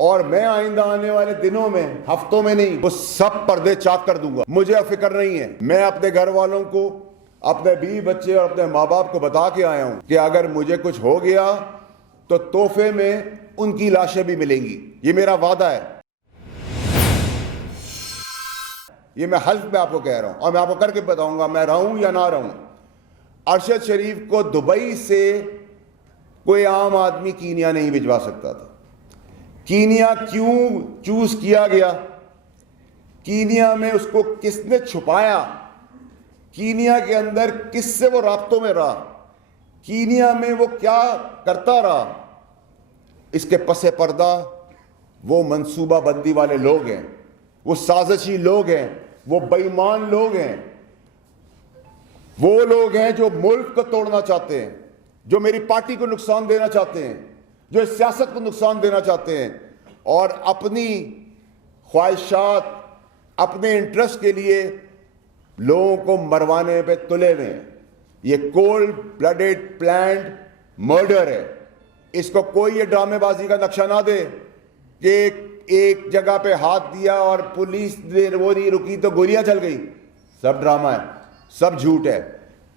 اور میں آئندہ آنے والے دنوں میں، ہفتوں میں نہیں، وہ سب پردے چاک کر دوں گا. مجھے فکر نہیں ہے. میں اپنے گھر والوں کو، اپنے بیوی بچے اور اپنے ماں باپ کو بتا کے آیا ہوں کہ اگر مجھے کچھ ہو گیا تو تحفے میں ان کی لاشیں بھی ملیں گی. یہ میرا وعدہ ہے. یہ میں حلف میں آپ کو کہہ رہا ہوں، اور میں آپ کو کر کے بتاؤں گا، میں رہوں یا نہ رہوں. ارشد شریف کو دبئی سے کوئی عام آدمی کینیا نہیں بھجوا سکتا تھا. کینیا کیوں چوز کیا گیا؟ کینیا میں اس کو کس نے چھپایا؟ کینیا کے اندر کس سے وہ رابطوں میں رہا؟ کینیا میں وہ کیا کرتا رہا؟ اس کے پس پردہ وہ منصوبہ بندی والے لوگ ہیں، وہ سازشی لوگ ہیں، وہ بے ایمان لوگ ہیں، وہ لوگ ہیں جو ملک کو توڑنا چاہتے ہیں، جو میری پارٹی کو نقصان دینا چاہتے ہیں، جو اس سیاست کو نقصان دینا چاہتے ہیں، اور اپنی خواہشات، اپنے انٹرسٹ کے لیے لوگوں کو مروانے پہ تلے ہوئے ہیں. یہ کولڈ بلڈڈ پلانڈ مرڈر ہے. اس کو کوئی یہ ڈرامے بازی کا نقشہ نہ دے کہ ایک جگہ پہ ہاتھ دیا اور پولیس نے وہ نہیں رکی تو گولیاں چل گئی. سب ڈرامہ ہے، سب جھوٹ ہے.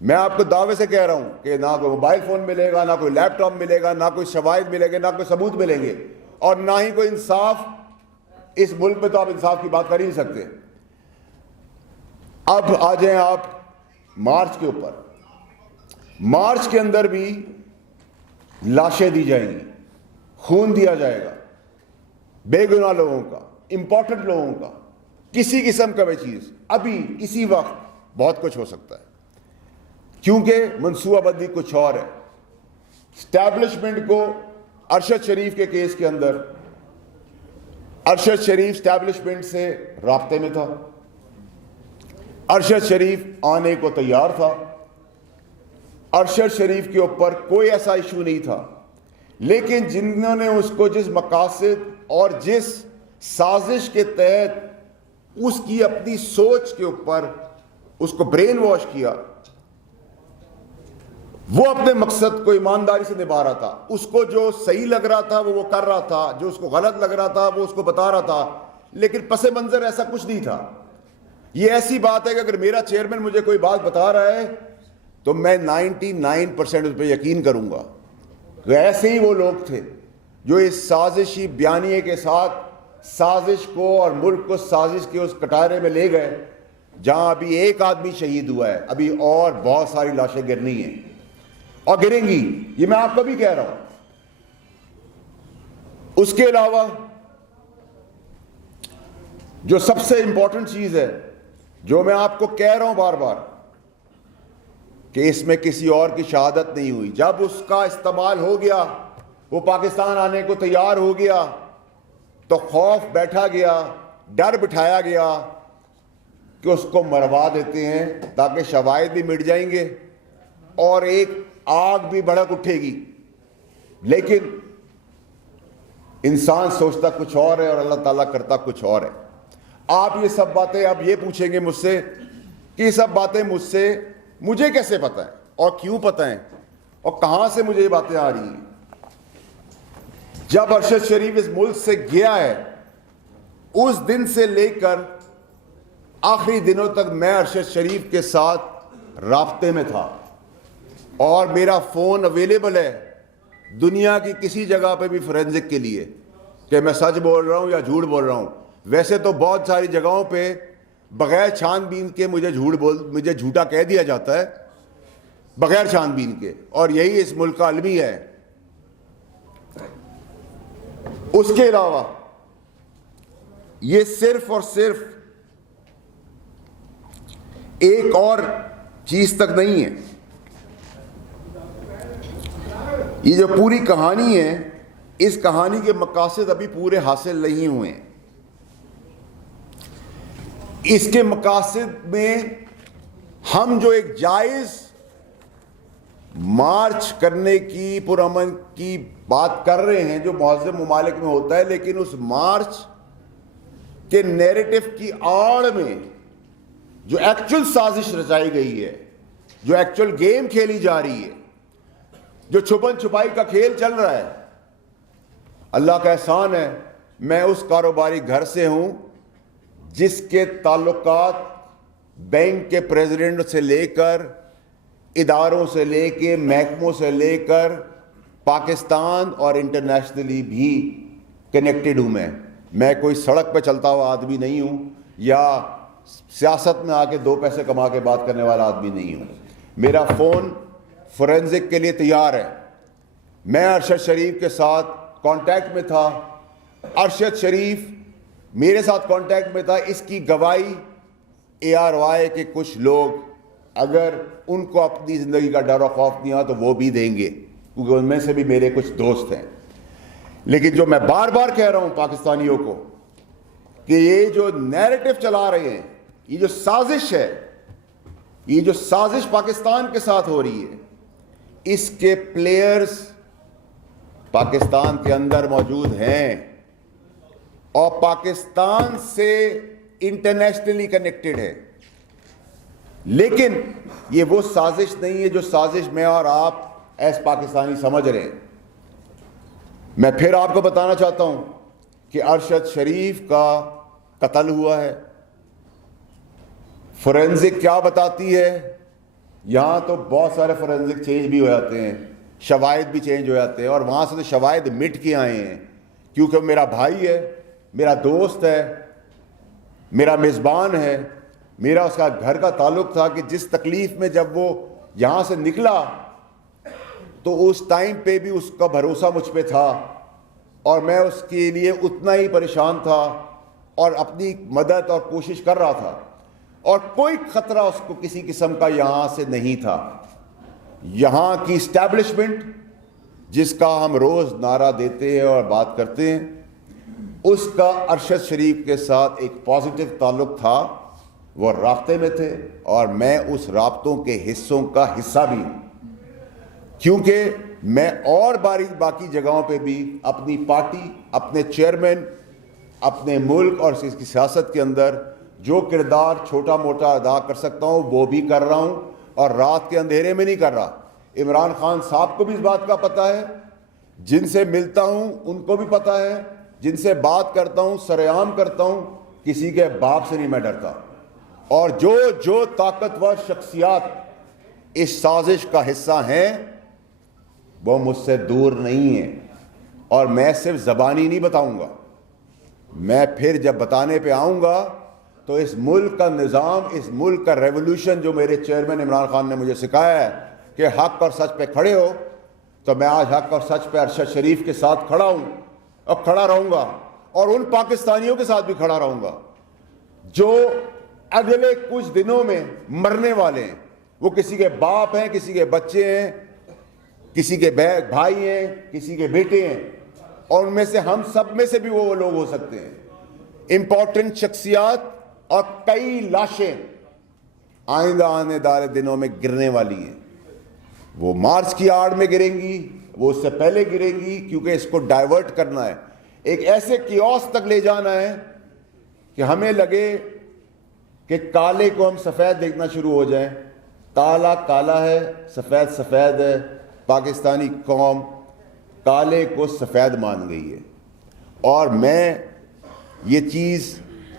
میں آپ کو دعوے سے کہہ رہا ہوں کہ نہ کوئی موبائل فون ملے گا، نہ کوئی لیپ ٹاپ ملے گا، نہ کوئی شواہد ملے گے، نہ کوئی ثبوت ملیں گے، اور نہ ہی کوئی انصاف. اس ملک میں تو آپ انصاف کی بات کر ہی نہیں سکتے. اب آ جائیں آپ مارچ کے اوپر. مارچ کے اندر بھی لاشیں دی جائیں گی، خون دیا جائے گا، بے گناہ لوگوں کا، امپورٹنٹ لوگوں کا. کسی قسم کا بھی چیز ابھی اسی وقت بہت کچھ ہو سکتا ہے، کیونکہ منصوبہ بندی کچھ اور ہے. اسٹیبلشمنٹ کو ارشد شریف کے کیس کے اندر، ارشد شریف اسٹیبلشمنٹ سے رابطے میں تھا، ارشد شریف آنے کو تیار تھا، ارشد شریف کے اوپر کوئی ایسا ایشو نہیں تھا. لیکن جنہوں نے اس کو جس مقاصد اور جس سازش کے تحت اس کی اپنی سوچ کے اوپر اس کو برین واش کیا، وہ اپنے مقصد کو ایمانداری سے نبھا رہا تھا. اس کو جو صحیح لگ رہا تھا وہ کر رہا تھا، جو اس کو غلط لگ رہا تھا وہ اس کو بتا رہا تھا. لیکن پس منظر ایسا کچھ نہیں تھا. یہ ایسی بات ہے کہ اگر میرا چیئرمین مجھے کوئی بات بتا رہا ہے تو میں 99% اس پہ یقین کروں گا. ایسے ہی وہ لوگ تھے جو اس سازشی بیانیے کے ساتھ سازش کو اور ملک کو سازش کے اس کٹارے میں لے گئے جہاں ابھی ایک آدمی شہید ہوا ہے. ابھی اور بہت ساری لاشیں گرنی ہیں اور گریں گی، یہ میں آپ کو بھی کہہ رہا ہوں. اس کے علاوہ جو سب سے امپورٹنٹ چیز ہے، جو میں آپ کو کہہ رہا ہوں بار بار، کہ اس میں کسی اور کی شہادت نہیں ہوئی. جب اس کا استعمال ہو گیا، وہ پاکستان آنے کو تیار ہو گیا، تو خوف بیٹھا گیا، ڈر بٹھایا گیا کہ اس کو مروا دیتے ہیں تاکہ شواہد بھی مٹ جائیں گے اور ایک آگ بھی بھڑک اٹھے گی. لیکن انسان سوچتا کچھ اور ہے اور اللہ تعالیٰ کرتا کچھ اور ہے. آپ یہ سب باتیں اب یہ پوچھیں گے مجھ سے کہ یہ سب باتیں مجھے کیسے پتہ ہیں اور کیوں پتہ ہیں اور کہاں سے مجھے یہ باتیں آ رہی ہیں. جب ارشد شریف اس ملک سے گیا ہے، اس دن سے لے کر آخری دنوں تک میں ارشد شریف کے ساتھ رابطے میں تھا اور میرا فون اویلیبل ہے دنیا کی کسی جگہ پہ بھی فورینزک کے لیے کہ میں سچ بول رہا ہوں یا جھوٹ بول رہا ہوں. ویسے تو بہت ساری جگہوں پہ بغیر چھان بین کے مجھے جھوٹا کہہ دیا جاتا ہے، بغیر چھان بین کے، اور یہی اس ملک کا المیہ ہے. اس کے علاوہ یہ صرف اور صرف ایک اور چیز تک نہیں ہے. یہ جو پوری کہانی ہے، اس کہانی کے مقاصد ابھی پورے حاصل نہیں ہوئے ہیں. اس کے مقاصد میں ہم جو ایک جائز مارچ کرنے کی، پرامن کی بات کر رہے ہیں جو مہذب ممالک میں ہوتا ہے، لیکن اس مارچ کے نیریٹو کی آڑ میں جو ایکچول سازش رچائی گئی ہے، جو ایکچول گیم کھیلی جا رہی ہے، جو چھپن چھپائی کا کھیل چل رہا ہے، اللہ کا احسان ہے میں اس کاروباری گھر سے ہوں جس کے تعلقات بینک کے پریزیڈنٹ سے لے کر اداروں سے لے کے محکموں سے لے کر پاکستان اور انٹرنیشنلی بھی کنیکٹڈ ہوں. میں کوئی سڑک پہ چلتا ہوا آدمی نہیں ہوں یا سیاست میں آ کے 2 پیسے کما کے بات کرنے والا آدمی نہیں ہوں. میرا فون فورینزک کے لیے تیار ہے. میں ارشد شریف کے ساتھ کانٹیکٹ میں تھا. ارشد شریف میرے ساتھ کانٹیکٹ میں تھا. اس کی گواہی ARY کے کچھ لوگ اگر ان کو اپنی زندگی کا ڈر و خوف نہیں آ تو وہ بھی دیں گے, کیونکہ ان میں سے بھی میرے کچھ دوست ہیں. لیکن جو میں بار بار کہہ رہا ہوں پاکستانیوں کو کہ یہ جو نیریٹو چلا رہے ہیں, یہ جو سازش ہے, یہ جو سازش پاکستان کے ساتھ ہو رہی ہے, اس کے پلیئرز پاکستان کے اندر موجود ہیں اور پاکستان سے انٹرنیشنلی کنیکٹڈ ہے. لیکن یہ وہ سازش نہیں ہے جو سازش میں اور آپ ایس پاکستانی سمجھ رہے ہیں. میں پھر آپ کو بتانا چاہتا ہوں کہ ارشد شریف کا قتل ہوا ہے. فورینزک کیا بتاتی ہے؟ یہاں تو بہت سارے فورینزک چینج بھی ہو جاتے ہیں, شواہد بھی چینج ہو جاتے ہیں, اور وہاں سے تو شواہد مٹ کے آئے ہیں, کیونکہ میرا بھائی ہے, میرا دوست ہے, میرا میزبان ہے, میرا اس کا گھر کا تعلق تھا کہ جس تکلیف میں جب وہ یہاں سے نکلا تو اس ٹائم پہ بھی اس کا بھروسہ مجھ پہ تھا اور میں اس کے لیے اتنا ہی پریشان تھا اور اپنی مدد اور کوشش کر رہا تھا, اور کوئی خطرہ اس کو کسی قسم کا یہاں سے نہیں تھا. یہاں کی اسٹیبلشمنٹ جس کا ہم روز نعرہ دیتے ہیں اور بات کرتے ہیں, اس کا ارشد شریف کے ساتھ ایک پازیٹیو تعلق تھا. وہ رابطے میں تھے اور میں اس رابطوں کے حصوں کا حصہ بھی ہوں, کیونکہ میں اور باقی جگہوں پہ بھی اپنی پارٹی, اپنے چیئرمین, اپنے ملک اور اس کی سیاست کے اندر جو کردار چھوٹا موٹا ادا کر سکتا ہوں وہ بھی کر رہا ہوں, اور رات کے اندھیرے میں نہیں کر رہا. عمران خان صاحب کو بھی اس بات کا پتہ ہے, جن سے ملتا ہوں ان کو بھی پتہ ہے, جن سے بات کرتا ہوں سر عام کرتا ہوں, کسی کے باپ سے نہیں میں ڈرتا. اور جو طاقتور شخصیات اس سازش کا حصہ ہیں وہ مجھ سے دور نہیں ہیں, اور میں صرف زبانی نہیں بتاؤں گا, میں پھر جب بتانے پہ آؤں گا تو اس ملک کا نظام, اس ملک کا ریولوشن جو میرے چیئرمین عمران خان نے مجھے سکھایا ہے کہ حق اور سچ پہ کھڑے ہو, تو میں آج حق اور سچ پہ ارشد شریف کے ساتھ کھڑا ہوں اور کھڑا رہوں گا, اور ان پاکستانیوں کے ساتھ بھی کھڑا رہوں گا جو اگلے کچھ دنوں میں مرنے والے ہیں. وہ کسی کے باپ ہیں, کسی کے بچے ہیں, کسی کے بھائی ہیں, کسی کے بیٹے ہیں, اور ان میں سے ہم سب میں سے بھی وہ لوگ ہو سکتے ہیں. امپورٹنٹ شخصیات اور کئی لاشیں آئندہ آنے والے دنوں میں گرنے والی ہیں. وہ مارچ کی آڑ میں گریں گی, وہ اس سے پہلے گریں گی, کیونکہ اس کو ڈائیورٹ کرنا ہے, ایک ایسے کیوس تک لے جانا ہے کہ ہمیں لگے کہ کالے کو ہم سفید دیکھنا شروع ہو جائیں. کالا کالا ہے, سفید سفید ہے. پاکستانی قوم کالے کو سفید مان گئی ہے, اور میں یہ چیز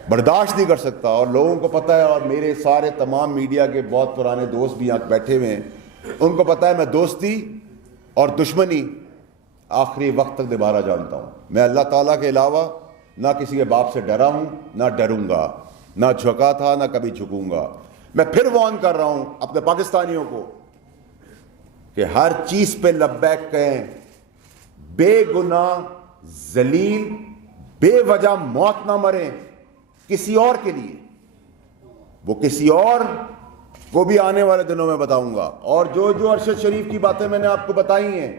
برداشت نہیں کر سکتا. اور لوگوں کو پتہ ہے, اور میرے سارے تمام میڈیا کے بہت پرانے دوست بھی یہاں بیٹھے ہوئے ہیں, ان کو پتہ ہے میں دوستی اور دشمنی آخری وقت تک نبھانا جانتا ہوں. میں اللہ تعالیٰ کے علاوہ نہ کسی کے باپ سے ڈرا ہوں, نہ ڈروں گا, نہ جھکا تھا, نہ کبھی جھکوں گا. میں پھر وارن کر رہا ہوں اپنے پاکستانیوں کو کہ ہر چیز پہ لبیک کہیں, بے گناہ ذلیل بے وجہ موت نہ مریں کسی اور کے لیے. وہ کسی اور کو بھی آنے والے دنوں میں بتاؤں گا. اور جو ارشد شریف کی باتیں میں نے آپ کو بتائی ہیں,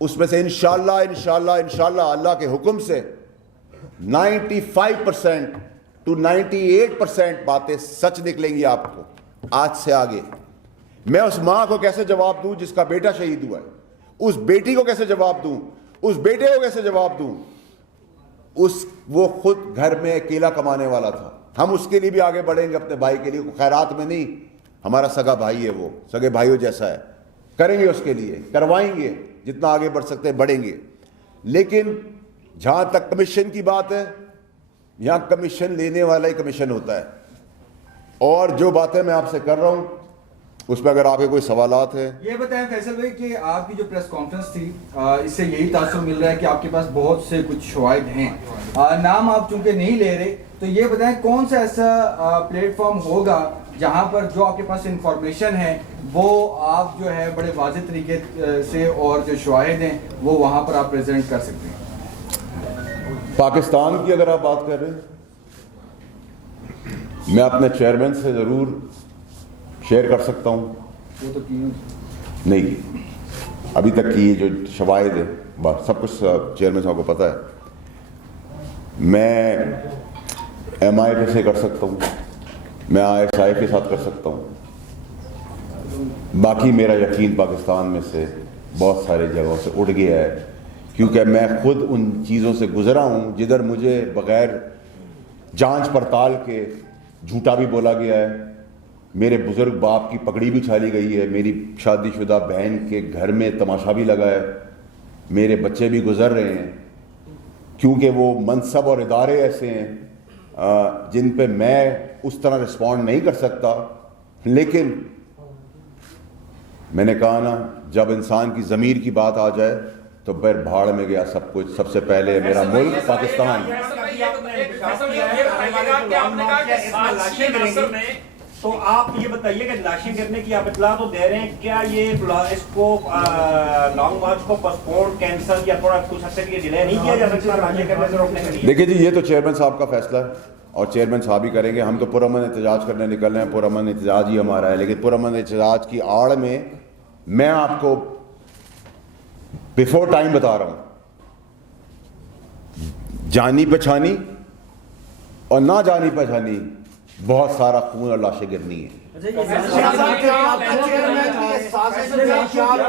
اس میں سے انشاءاللہ اللہ کے حکم سے 95% to 98% باتیں سچ نکلیں گی آپ کو. آج سے آگے میں اس ماں کو کیسے جواب دوں جس کا بیٹا شہید ہوا ہے, اس بیٹی کو کیسے جواب دوں, اس بیٹے کو کیسے جواب دوں. وہ خود گھر میں اکیلا کمانے والا تھا. ہم اس کے لیے بھی آگے بڑھیں گے, اپنے بھائی کے لیے. خیرات میں نہیں, ہمارا سگا بھائی ہے, وہ سگے بھائیوں جیسا ہے, کریں گے اس کے لیے, کروائیں گے, جتنا آگے بڑھ سکتے ہیں بڑھیں گے. لیکن جہاں تک کمیشن کی بات ہے یہاں کمیشن لینے والا ہی کمیشن ہوتا ہے. اور جو باتیں میں آپ سے کر رہا ہوں اس پہ اگر آپ کے کوئی سوالات ہیں. یہ بتائیں فیصل بھائی کہ آپ کی جو پریس کانفرنس تھی اس سے یہی تاثر مل رہا ہے کہ آپ کے پاس بہت سے کچھ شواہد ہیں, نام آپ چونکہ نہیں لے رہے, تو یہ بتائیں کون سا ایسا پلیٹ فارم ہوگا جہاں پر جو آپ کے پاس انفارمیشن ہے وہ آپ جو ہے بڑے واضح طریقے سے اور جو شواہد ہیں وہ وہاں پر آپ پریزنٹ کر سکتے ہیں. پاکستان کی اگر آپ بات کر رہے ہیں میں اپنے چیئرمین سے ضرور شیئر کر سکتا ہوں. وہ تو نہیں, ابھی تک کی جو شواہد ہے سب کچھ چیئرمین صاحب کو پتہ ہے. میں ایم آئی کے سے کر سکتا ہوں, میں آئی ایس آئی کے ساتھ کر سکتا ہوں. باقی میرا یقین پاکستان میں سے بہت سارے جگہوں سے اٹھ گیا ہے, کیونکہ میں خود ان چیزوں سے گزرا ہوں جدھر مجھے بغیر جانچ پڑتال کے جھوٹا بھی بولا گیا ہے, میرے بزرگ باپ کی پگڑی بھی چھالی گئی ہے, میری شادی شدہ بہن کے گھر میں تماشا بھی لگا ہے, میرے بچے بھی گزر رہے ہیں, کیونکہ وہ منصب اور ادارے ایسے ہیں جن پہ میں اس طرح رسپونڈ نہیں کر سکتا. لیکن میں نے کہا نا, جب انسان کی ضمیر کی بات آ جائے تو پھر بھاڑ میں گیا سب کچھ. سب سے پہلے میرا ملک پاکستان. تو آپ یہ بتائیے کہ لاشیں گرنے کی آپ اطلاع تو دے رہے ہیں, کیا یہ اس کو لانگ مارچ کو پوسٹپون کینسل یا تھوڑا کچھ عرصے کے لیے ڈیلے نہیں کیا جا سکتا لاشیں گرنے سے روکنے کے لیے؟ دیکھیے جی, یہ تو چیئرمین صاحب کا فیصلہ ہے اور چیئرمین صاحب ہی کریں گے. ہم تو پرامن احتجاج کرنے نکل رہے ہیں, پرامن احتجاج ہی ہمارا ہے. لیکن پرامن احتجاج کی آڑ میں آپ کو بیفور ٹائم بتا رہا ہوں, جانی پہچانی اور نہ جانی پہچانی بہت سارا خون اور لاشیں گرنی ہے.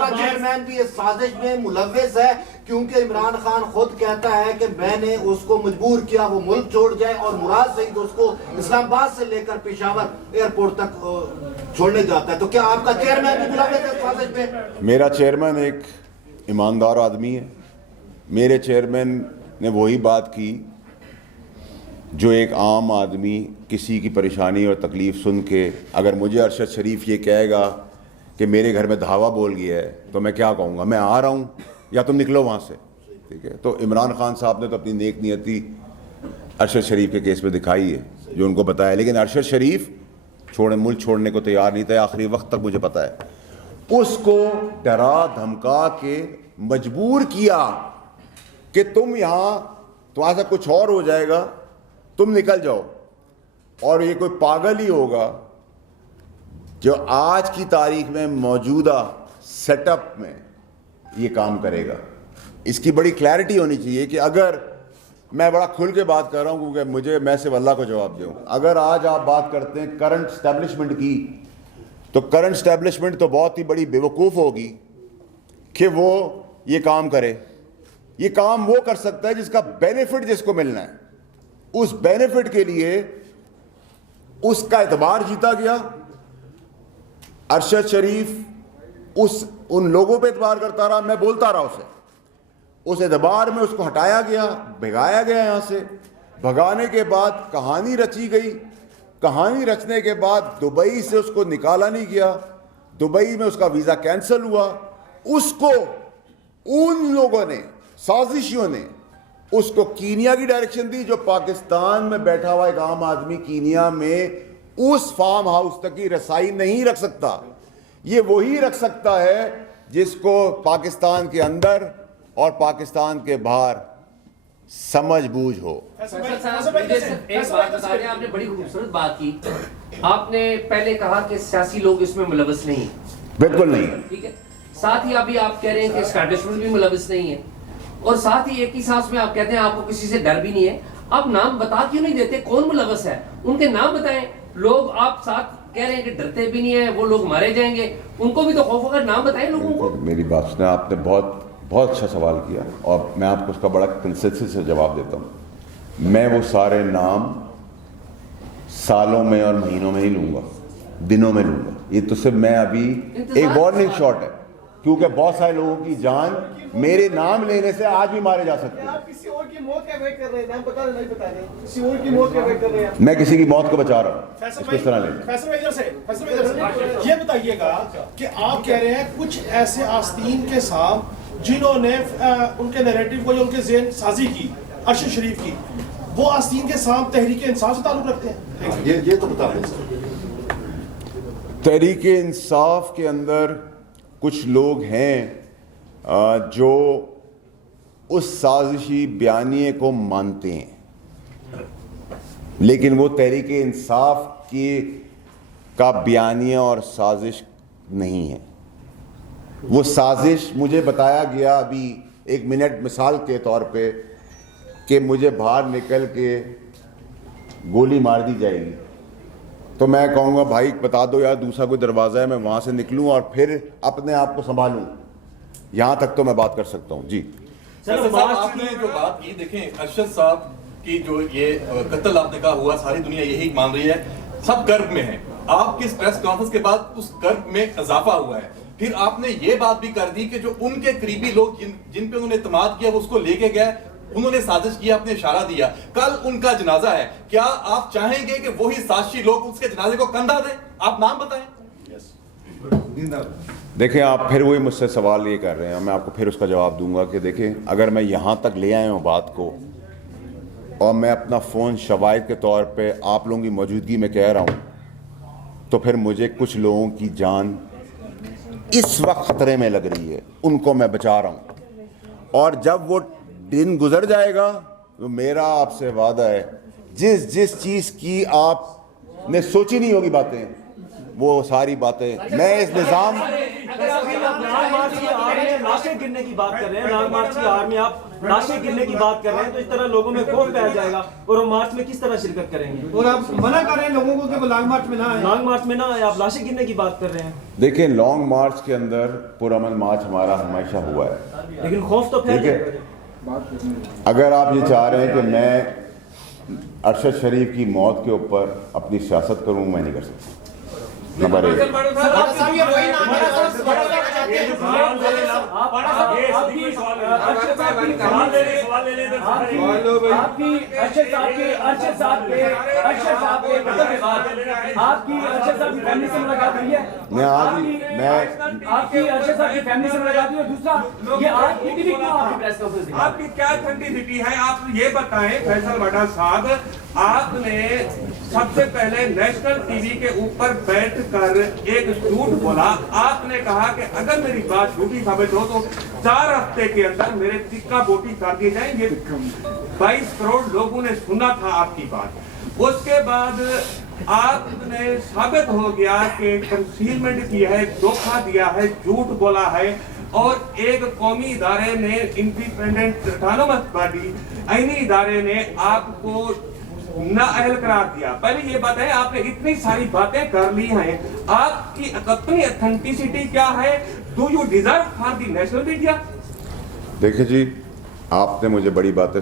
چیئرمین بھی اس سازش میں ملوث ہے, کیونکہ عمران خان خود کہتا ہے کہ میں نے اس کو مجبور کیا وہ ملک چھوڑ جائے, اور مراد سعید اس کو اسلام آباد سے لے کر پشاور ایئرپورٹ تک چھوڑنے جاتا ہے. تو کیا آپ کا چیئرمین بھی ملوث ہے اس سازش میں؟ میرا چیئرمین ایک ایماندار آدمی ہے. میرے چیئرمین نے وہی بات کی جو ایک عام آدمی کسی کی پریشانی اور تکلیف سن کے, اگر مجھے ارشد شریف یہ کہے گا کہ میرے گھر میں دھاوا بول گیا ہے تو میں کیا کہوں گا, میں آ رہا ہوں یا تم نکلو وہاں سے. ٹھیک ہے, تو عمران خان صاحب نے تو اپنی نیک نیتی ارشد شریف کے کیس میں دکھائی ہے جو ان کو بتایا, لیکن ارشد شریف ملک چھوڑنے کو تیار نہیں تھا آخری وقت تک, مجھے پتا ہے. اس کو ڈرا دھمکا کے مجبور کیا کہ تم یہاں تمہارے ساتھ کچھ اور ہو جائے گا, تم نکل جاؤ. اور یہ کوئی پاگل ہی ہوگا جو آج کی تاریخ میں موجودہ سیٹ اپ میں یہ کام کرے گا. اس کی بڑی کلیئرٹی ہونی چاہیے کہ اگر میں بڑا کھل کے بات کر رہا ہوں کیونکہ میں صرف اللہ کو جواب دوں. اگر آج آپ بات کرتے ہیں کرنٹ اسٹیبلشمنٹ کی, تو کرنٹ اسٹیبلشمنٹ تو بہت ہی بڑی بیوقوف ہوگی کہ وہ یہ کام کرے. یہ کام وہ کر سکتا ہے جس کا بینیفٹ جس کو ملنا ہے. اس بینیفٹ کے لیے اس کا اعتبار جیتا گیا. ارشد شریف ان لوگوں پہ اعتبار کرتا رہا, میں بولتا رہا اسے, اس اعتبار میں اس کو ہٹایا گیا, بھگایا گیا یہاں سے. بھگانے کے بعد کہانی رچی گئی, کہانی رچنے کے بعد دبئی سے اس کو نکالا نہیں گیا, دبئی میں اس کا ویزا کینسل ہوا. اس کو ان لوگوں نے, سازشیوں نے اس کو کینیا کی ڈائریکشن دی, جو پاکستان میں بیٹھا ہوا ایک عام آدمی کینیا میں اس فارم ہاؤس تک کی رسائی نہیں رکھ سکتا. یہ وہی رکھ سکتا ہے جس کو پاکستان کے اندر اور پاکستان کے باہر سمجھ بوجھ ہو. ایک بات بتا رہے ہیں, آپ نے بڑی خوبصورت بات کی. آپ نے پہلے کہا کہ سیاسی لوگ اس میں ملوث نہیں. بالکل نہیں. ٹھیک ہے, ساتھ ہی ابھی آپ کہہ رہے ہیں کہ اسٹیبلشمنٹ بھی ملوث نہیں ہے, اور ساتھ ہی ایک ہی سانس میں آپ کہتے ہیں آپ کو کسی سے ڈر بھی نہیں ہے. آپ نام بتا کیوں نہیں دیتے کون ملوث ہے؟ ان کے نام بتائیں. لوگ آپ ساتھ کہہ رہے ہیں کہ ڈرتے بھی نہیں ہیں, وہ لوگ مارے جائیں گے, ان کو بھی تو خوف ہوگا. نام بتائیں لوگوں کو. میری بات سنیں, آپ نے بہت اچھا سوال کیا اور میں آپ کو اس کا بڑا کنسسٹنسی سے جواب دیتا ہوں. میں وہ سارے نام سالوں میں اور مہینوں میں نہیں لوں گا, دنوں میں لوں گا. یہ تو صرف میں ابھی ایک وارننگ شاٹ ہے, کیونکہ بہت سارے لوگوں کی جان میرے نام لینے سے آج بھی مارے جا سکتے ہیں. آپ کسی اور کی موت کا ویٹ کر رہے ہیں, نام بتا دیں نہیں بتا دیں, کسی اور کی موت کا ویٹ کر رہے ہیں. میں کسی کی موت کو بچا رہا ہوں, اس کو اس طرح لیں. فیصل بھائی ادھر سے یہ بتائیے گا کہ آپ کہہ رہے ہیں کچھ ایسے آستین کے ساتھ جنہوں نے ان کے نیریٹو کو یا ان کے ذہن سازی کی ارشد شریف کی, وہ آستین کے ساتھ تحریک انصاف سے تعلق رکھتے ہیں؟ یہ تو بتا دیں سر. تحریک انصاف کے اندر کچھ لوگ ہیں جو اس سازشی بیانیے کو مانتے ہیں, لیکن وہ تحریک انصاف کا بیانیہ اور سازش نہیں ہے. وہ سازش مجھے بتایا گیا ابھی 1 منٹ مثال کے طور پہ کہ مجھے باہر نکل کے گولی مار دی جائے گی, تو میں کہوں گا بھائی بتا دو یار دوسرا کوئی دروازہ ہے, میں وہاں سے نکلوں اور پھر اپنے آپ کو سنبھالوں. یہاں تک تو میں بات کر سکتا ہوں. جی صاحب آپ نے جو بات کی, دیکھیں ارشد صاحب کی جو یہ قتل آپ نے کہا ہوا, ساری دنیا یہی مان رہی ہے, سب کرب میں ہیں. آپ کی اس پریس کانفرنس کے بعد اس کرب میں اضافہ ہوا ہے. پھر آپ نے یہ بات بھی کر دی کہ جو ان کے قریبی لوگ جن پہ انہوں نے اعتماد کیا وہ اس کو لے کے گئے, انہوں نے سازش کیا, اپنے اشارہ دیا, کل ان کا جنازہ ہے. کیا آپ چاہیں گے کہ وہی سازشی لوگ اس کے جنازے کو کندھا دیں؟ آپ نام بتائیں. دیکھیں آپ پھر وہی مجھ سے سوال یہ کر رہے ہیں, میں آپ کو پھر اس کا جواب دوں گا کہ دیکھیں اگر میں یہاں تک لے آیا ہوں بات کو اور میں اپنا فون شواہد کے طور پہ آپ لوگوں کی موجودگی میں کہہ رہا ہوں, تو پھر مجھے کچھ لوگوں کی جان اس وقت خطرے میں لگ رہی ہے, ان کو میں بچا رہا ہوں. اور جب وہ دن گزر جائے گا تو میرا آپ سے وعدہ ہے جس چیز کی آپ نے سوچی نہیں ہوگی باتیں, وہ ساری باتیں میں اس نظام لانگ مارچ کی آڑ میں لاشیں گرنے کی بات کر رہے ہیں, لانگ مارچ کی آڑ میں آپ لاشیں گرنے کی بات کر رہے ہیں, تو اس طرح لوگوں میں خوف پھیل جائے گا اور وہ مارچ میں کس طرح شرکت کریں گے؟ اور آپ منع کر رہے ہیں لوگوں کو کہ وہ لانگ مارچ میں نہ آئیں. لانگ مارچ میں نہ آئے, آپ لاشیں گرنے کی بات کر رہے ہیں. دیکھیں لانگ مارچ کے اندر پرامن مارچ ہمارا ہمیشہ ہوا ہے, لیکن خوف تو پھیل جائے گا. اگر آپ یہ چاہ رہے ہیں کہ میں ارشد شریف کی موت کے اوپر اپنی سیاست کروں, میں نہیں کر سکتا. نمبر 1. میں آج آپ کی ارشد صاحب کی فیملی سے ملاقات ہوئی, اور دوسرا یہ آج پی ٹی وی کیوں آپ کی پریس کانفرنس دکھا؟ آپ کی کیا اتھینٹسٹی ہے؟ آپ یہ بتائیں فیصل وڈا صاحب, آپ نے سب سے پہلے نیشنل ٹی وی کے اوپر بیٹھ کر ایک جھوٹ بولا. آپ نے کہا کہ اگر میری بات جھوٹی ثابت ہو تو 4 ہفتے کے اندر میرے ٹکا بوٹی کر دیے جائیں گے. 22 کروڑ لوگوں نے سنا تھا آپ کی بات. اس کے بعد آپ نے ثابت ہو گیا کہ کنسیلمنٹ کی ہے, دھوکہ دیا ہے, جھوٹ بولا ہے, اور ایک قومی ادارے نے انڈیپینڈنٹ اٹانومس باڈی آئینی ادارے نے آپ کو نااہل قرار دیا. پہلے یہ بتائیں, آپ نے اتنی ساری باتیں کر لی ہیں, آپ کی اپنی اتھینٹسٹی کیا ہے؟ Do you deserve for the national media? دیکھیں جی, آپ نے مجھے بڑی باتیں